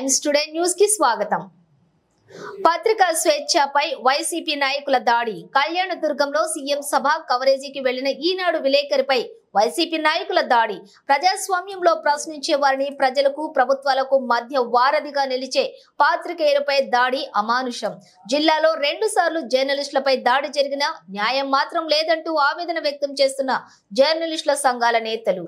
Times today news కి స్వాగతం. పత్రికా స్వేచ్ఛపై వైసీపీ నాయకుల దాడి. కళ్యాణదుర్గంలో సీఎం సభ కవరేజీకి వెళ్లిన ఈనాడు విలేకరిపై వైసీపీ నాయకుల దాడి. ప్రజాస్వామ్యంలో ప్రశ్నించే వారిని ప్రజలకు ప్రభుత్వాలకు మధ్య వారధిగా నిలిచే పాత్రికేయులపై దాడి అమానుషం. జిల్లాలో 2 సార్లు జర్నలిస్టులపై దాడి జరిగిన న్యాయం మాత్రం లేదంటూ ఆవేదన వ్యక్తం చేస్తున్న జర్నలిస్టుల సంఘాల నేతలు.